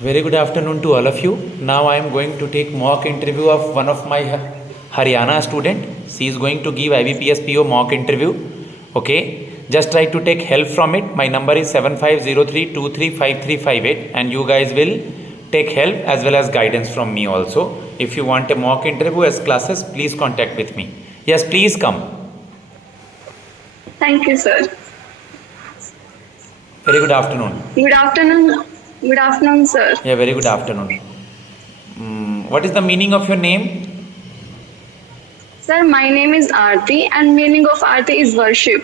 Very good afternoon to all of you. Now I am going to take mock interview of one of my Haryana student. She is going to give IBPS PO mock interview. Okay. Just try to take help from it. My number is 7503235358 and you guys will take help as well as guidance from me also. If you want a mock interview as classes, please contact with me. Yes, please come. Thank you, sir. Very good afternoon. Good afternoon. Good afternoon, sir. Yeah, very good afternoon. What is the meaning of your name? Sir, my name is Aarti and meaning of Aarti is worship.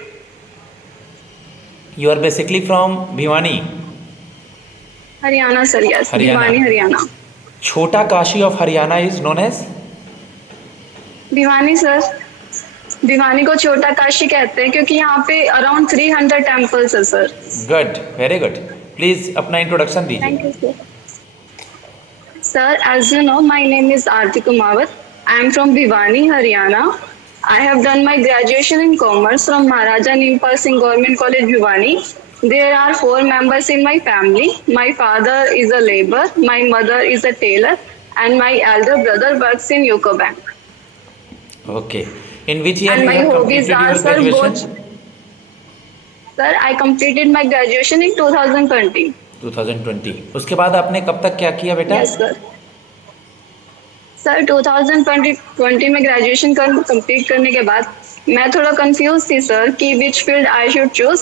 You are basically from Bhiwani. Haryana, sir, yes. Haryana. Bhiwani, Haryana. Chota Kashi of Haryana is known as? Bhiwani sir, Bhiwani को छोटा काशी कहते हैं क्योंकि यहाँ पे around 300 temples है sir. Good, very good. Please अपना introduction दीजिए. Thank you, sir. Sir, as you know, my name is Aarti Kumawat. I am from Bhiwani, Haryana. I have done my graduation in commerce from Maharaja Nimpal Singh Government College, Bhiwani. There are 4 members in my family. My father is a laborer, my mother is a tailor, and my elder brother works in UCO Bank. Okay. In which year And you my have hobbies completed are, your sir, graduation? Sir, I completed my graduation in 2020. 2020. उसके बाद आपने कब तक क्या किया बेटा? Yes, sir. Sir 2020 में graduation complete करने के बाद मैं थोड़ा कंफ्यूज थी सर कि which field I should choose.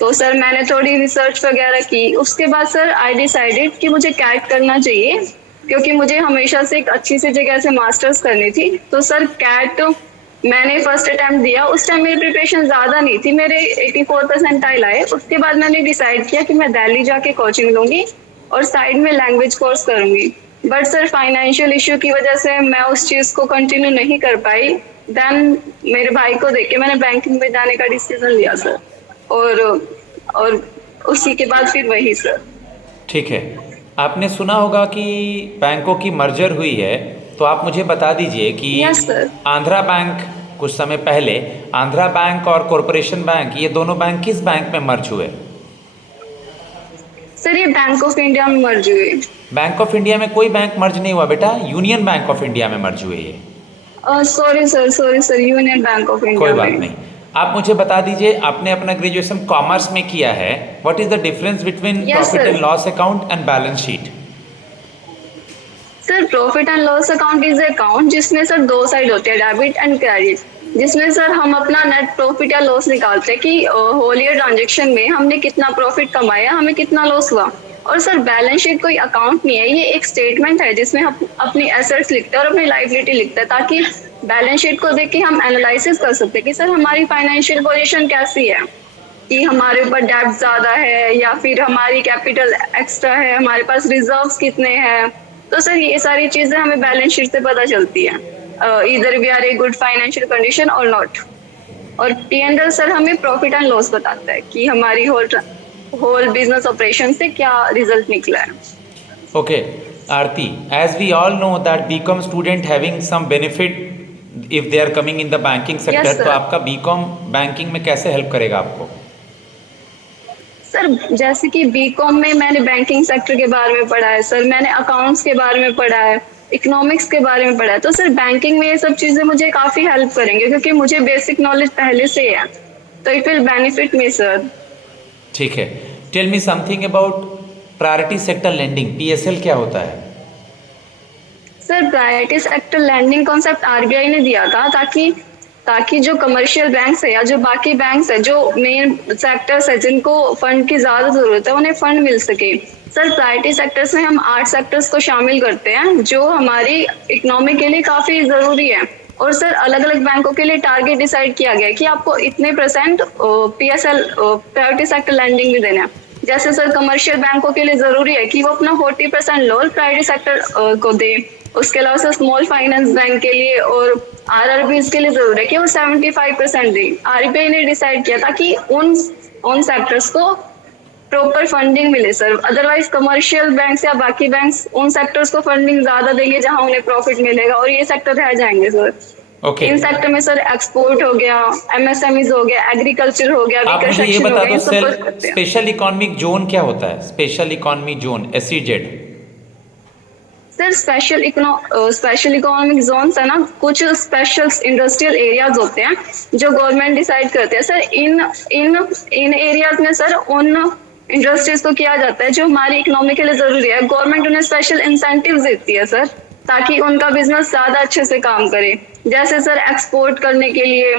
तो सर मैंने थोड़ी रिसर्च वगैरह की. उसके बाद सर आई डिसाइडेड कि मुझे कैट करना चाहिए क्योंकि मुझे हमेशा से एक अच्छी सी जगह से मास्टर्स करनी थी. तो सर कैट मैंने फर्स्ट अटेम्प्ट दिया. उस टाइम मेरी प्रिपरेशन ज़्यादा नहीं थी, मेरे 84 परसेंटाइल आए. उसके बाद मैंने डिसाइड किया कि मैं दिल्ली जाके कोचिंग लूँगी और साइड में लैंग्वेज कोर्स करूँगी. बट सर फाइनेंशियल इशू की वजह से मैं उस चीज़ को कंटिन्यू नहीं कर पाई. देन मेरे भाई को देख के मैंने बैंकिंग में जाने का डिसीजन लिया सर. और उसी के बाद फिर वही सर. ठीक है. आपने सुना होगा कि बैंकों की मर्जर हुई है, तो आप मुझे बता दीजिए कि Yes, sir. आंध्रा बैंक कुछ समय पहले, आंध्रा बैंक और कॉरपोरेशन बैंक, ये दोनों बैंक किस बैंक में मर्ज हुए? सर ये बैंक ऑफ इंडिया में मर्ज हुए. बैंक ऑफ इंडिया में कोई बैंक मर्ज नहीं हुआ बेटा, यूनियन बैंक ऑफ इंडिया में मर्ज हुए ये. Sorry sir, union bank of India. कोई बात नहीं. आप मुझे बता दीजिए, आपने अपना ग्रेजुएशन कॉमर्स में किया है. What is the difference between Yes, profit sir. And loss account and balance sheet? Sir profit and loss account is account जिसमें सर 2 साइड होते हैं, डेबिट एंड क्रेडिट. जिसमें सर हम अपना नेट प्रॉफिट या लॉस निकालते हैं कि होल ईयर ट्रांजेक्शन में हमने कितना प्रॉफिट कमाया, हमें कितना लॉस हुआ. और सर बैलेंस शीट कोई अकाउंट नहीं है, ये एक स्टेटमेंट है जिसमें हम अपनी एसेट्स लिखते हैं और अपनी लायबिलिटी लिखते हैं ताकि बैलेंस शीट को देख के हम एनालिसिस कर सकते हैं कि सर हमारी फाइनेंशियल पोजीशन कैसी है, कि हमारे ऊपर डेब्ट ज्यादा है या फिर हमारी कैपिटल एक्स्ट्रा है, हमारे पास रिजर्व्स कितने हैं. तो सर ये सारी चीजें हमें बैलेंस शीट से पता चलती है. इधर we are a good financial condition और नॉट. और P&L सर हमें प्रॉफिट एंड लॉस बताता है कि हमारी होल बिजनेस ऑपरेशन से क्या रिजल्ट निकला है. Okay, Aarti, as we all know that BCom student having some benefit if they are coming in the banking sector, Yes, sir. तो आपका BCom बैंकिंग में कैसे हेल्प करेगा आपको? सर जैसे कि बीकॉम में मैंने बैंकिंग सेक्टर के बारे में पढ़ा है सर, मैंने अकाउंट्स के बारे में पढ़ा है, इकोनॉमिक्स के बारे में पढ़ा है. तो सर बैंकिंग में ये सब चीजें मुझे काफी हेल्प करेंगे क्योंकि मुझे बेसिक नॉलेज पहले से है. तो it will benefit me sir. ठीक है. Tell me something about priority sector lending, PSL क्या होता है? Sir priority sector lending concept RBI ने दिया था ताकि जो कमर्शियल बैंक्स है या जो बाकी बैंक्स है, जो मेन सेक्टर्स है जिनको फंड की ज्यादा जरूरत है, उन्हें फंड मिल सके. सर प्रायोरिटी सेक्टर्स में हम 8 सेक्टर्स को शामिल करते हैं जो हमारी इकोनॉमी के लिए काफी जरूरी है. और सर अलग अलग बैंकों के लिए टारगेट डिसाइड किया गया है कि आपको इतने % PSL प्रायोरिटी सेक्टर लैंडिंग भी देना है. जैसे सर कमर्शियल बैंकों के लिए जरूरी है कि वो अपना 40% लोन प्रायोरिटी सेक्टर को दे. उसके अलावा सर स्मॉल फाइनेंस बैंक के लिए और RRBs के लिए जरूरी है कि वो 75% दे. RBI ने डिसाइड किया था कि उन सेक्टर्स को प्रॉपर फंडिंग मिले सर. अदरवाइज कमर्शियल बैंक्स या बाकी बैंक्स उन सेक्टर्स को फंडिंग ज्यादा देंगे जहां उन्हें प्रॉफिट मिलेगा और ये सेक्टर रह जाएंगे सर. ओके. इन सेक्टर में सर एक्सपोर्ट हो गया, MSMEs हो गया, एग्रीकल्चर हो गया, आप वीकर मुझे ये सेक्शन हो बता गया, दो, इन सब कुछ करते हैं. स्पेशल इकोनॉमिक जोन क्या होता है? Special economic zone, SEZ. Sir special economic zones है ना, कुछ स्पेशल इंडस्ट्रियल एरियाज होते हैं जो गवर्नमेंट डिसाइड करते हैं सर। इन इन इन एरियाज में सर उन इंडस्ट्रीज को किया जाता है जो हमारी इकोनॉमी के लिए जरूरी है। गवर्नमेंट उन्हें स्पेशल इंसेंटिव देती है सर, ताकि उनका बिजनेस ज्यादा अच्छे से काम करे। जैसे सर एक्सपोर्ट करने के लिए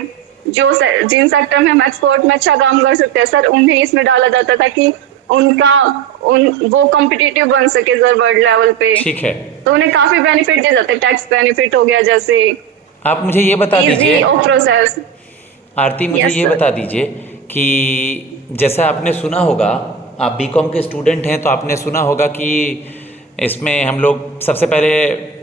जिन सेक्टर में हम एक्सपोर्ट में अच्छा काम कर सकते हैं सर, उन्हें इसमें डाला जाता है ताकि वो कॉम्पिटिटिव बन सके सर वर्ल्ड लेवल पे। ठीक है, तो उन्हें काफी बेनिफिट दिए जाते हैं, टैक्स बेनिफिट हो गया जैसे, आप मुझे ये बता दीजिए इजी प्रोसेस। आरती, मुझे Yes, ये sir. बता दीजिए कि जैसा आपने सुना होगा, आप बीकॉम के स्टूडेंट हैं तो आपने सुना होगा कि इसमें हम लोग सबसे पहले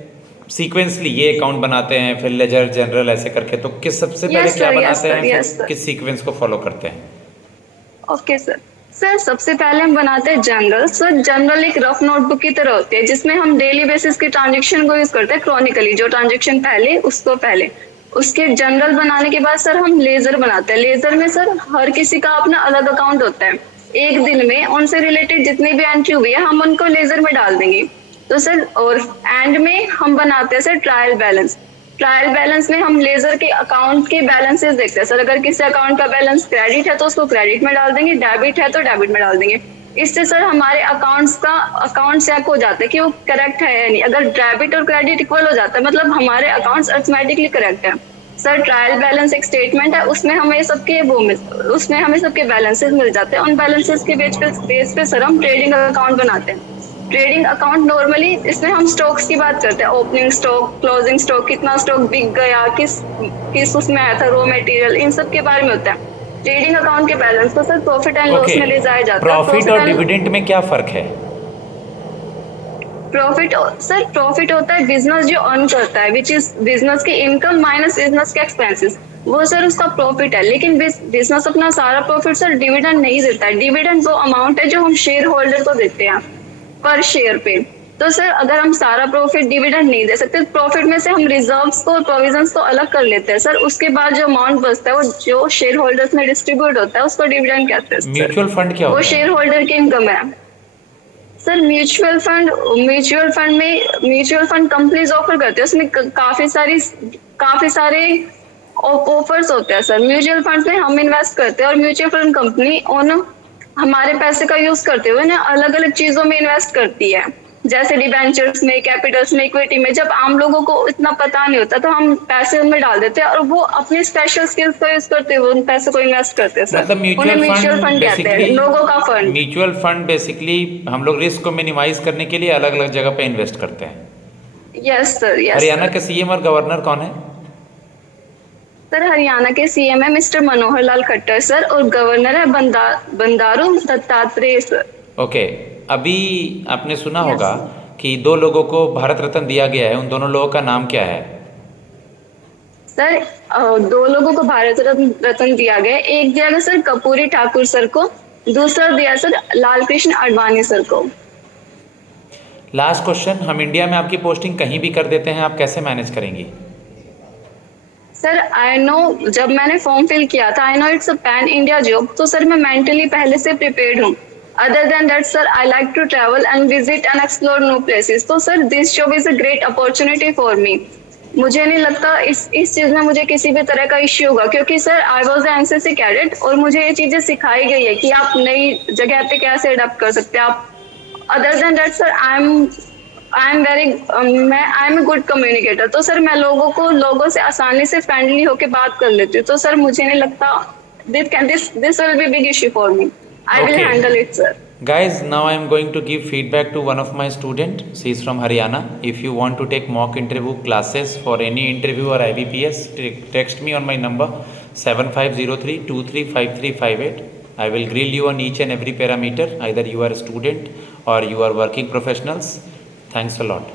सीक्वेंसली ये अकाउंट बनाते हैं, फिर लेजर जनरल ऐसे करके। तो किस सबसे पहले Yes, क्या sir. Yes, बनाते sir. हैं, Yes, फिर sir. किस सीक्वेंस को फॉलो करते हैं? Okay sir. सर सबसे पहले हम बनाते हैं जनरल। सर जनरल एक रफ नोटबुक की तरह होती है जिसमें हम डेली बेसिस की ट्रांजेक्शन को यूज करते हैं क्रॉनिकली, जो ट्रांजेक्शन पहले उसको पहले। उसके जनरल बनाने के बाद सर हम लेजर बनाते हैं। लेजर में सर हर किसी का अपना अलग अकाउंट होता है। एक दिन में उनसे रिलेटेड जितनी भी एंट्री हुई है हम उनको लेजर में डाल देंगे। तो सर और एंड में हम बनाते हैं sir trial balance. Trial balance में हम लेजर के अकाउंट के बैलेंसेस देखते हैं सर। अगर किसी अकाउंट का बैलेंस क्रेडिट है तो उसको क्रेडिट में डाल देंगे, डेबिट है तो डेबिट में डाल देंगे। इससे सर हमारे अकाउंट चेक हो जाता है कि वो करेक्ट है या नहीं। अगर डेबिट और क्रेडिट इक्वल हो जाता है मतलब हमारे अकाउंट्स ऑटोमेटिकली करेक्ट है। सर ट्रायल बैलेंस एक स्टेटमेंट है, उसमें हमें सबके बैलेंसेस मिल जाते हैं। उन बैलेंसेस के बेस पे सर हम ट्रेडिंग अकाउंट बनाते हैं। ट्रेडिंग अकाउंट नॉर्मली इसमें हम स्टॉक्स की बात करते हैं, ओपनिंग स्टॉक, क्लोजिंग स्टॉक, कितना स्टॉक बिक गया, किस उसमें आया था, रॉ मटेरियल, इन सब के बारे में होता है। ट्रेडिंग अकाउंट के बैलेंस को सर प्रॉफिट एंड लॉस में ले जाया जाता है। प्रॉफिट और डिविडेंड में क्या फर्क है? प्रॉफिट होता है बिजनेस जो अर्न करता है, विच इज बिजनेस की इनकम माइनस बिजनेस के एक्सपेंसेस, वो सर उसका प्रॉफिट है। लेकिन बिजनेस अपना सारा प्रॉफिट सर डिविडेंड नहीं देता है। डिविडेंड वो अमाउंट है जो हम शेयर होल्डर को देते हैं पर शेयर पे। तो सर अगर हम सारा प्रॉफिट डिविडेंड नहीं दे सकते, प्रॉफिट में से हम रिजर्व्स को और प्रोविजंस को अलग कर लेते हैं सर। उसके बाद जो अमाउंट बचता है वो जो शेयर होल्डर्स में डिस्ट्रीब्यूट होता है उसको डिविडेंड कहते हैं। म्यूचुअल फंड क्या होता है? वो शेयर होल्डर की इनकम है sir. Mutual fund companies offer करते हैं, उसमें काफी सारे ऑफर्स होते हैं सर। म्यूचुअल फंड में हम इन्वेस्ट करते हैं और म्यूचुअल फंड कंपनी उन हमारे पैसे का यूज करते हुए ना अलग अलग चीजों में इन्वेस्ट करती है, जैसे डिबेंचर्स में, कैपिटल्स में, इक्विटी में। जब आम लोगों को इतना पता नहीं होता तो हम पैसे उनमें डाल देते हैं और वो अपनी स्पेशल स्किल्स का यूज करते हुए उन पैसों को इन्वेस्ट करते हैं सर। मतलब म्यूचुअल फंड कहते हैं, लोगों का फंड। म्यूचुअल फंड बेसिकली हम लोग रिस्क को मिनिमाइज करने के लिए अलग अलग जगह पे इन्वेस्ट करते हैं। Yes sir, yes. हरियाणा के सीएम और गवर्नर कौन है? सर हरियाणा के सीएम है मिस्टर मनोहर लाल खट्टर सर, और गवर्नर है बंडारू दत्तात्रेय सर। ओके, अभी आपने सुना होगा कि 2 लोगों को भारत रत्न दिया गया है, उन दोनों लोगों का नाम क्या है? सर 2 लोगों को भारत रत्न दिया गया। एक दिया गया सर कर्पूरी ठाकुर सर को, दूसरा दिया सर लाल कृष्ण आडवाणी सर को। लास्ट क्वेश्चन, हम इंडिया में आपकी पोस्टिंग कहीं भी कर देते हैं, आप कैसे मैनेज करेंगी? सर आई नो, जब मैंने फॉर्म फिल किया था, I know it's a pan India job, तो सर मैं मेंटली पहले से प्रिपेयर्ड हूँ। Other than that sir I like to travel and visit and explore new places. तो sir this job is a great opportunity for me. मुझे नहीं लगता इस चीज में मुझे किसी भी तरह का इश्यू होगा, क्योंकि sir I was NCC cadet और मुझे ये चीजें सिखाई गई है कि आप नई जगह पे कैसे अडेप्ट कर सकते हैं आप। Other than that sir I am good communicator. तो सर मैं लोगों से आसानी से फ्रेंडली होकर बात कर लेती हूँ। तो सर मुझे नहीं लगता this will be big issue for me. I will handle it, sir. Guys, now I am going to give feedback to one of my student. She is from Haryana. If you want to take mock interview classes for any interview or IBPS, text me on my number 7503235358. I will grill you on each and every parameter. Either you are a student or you are working professionals. Thanks a lot.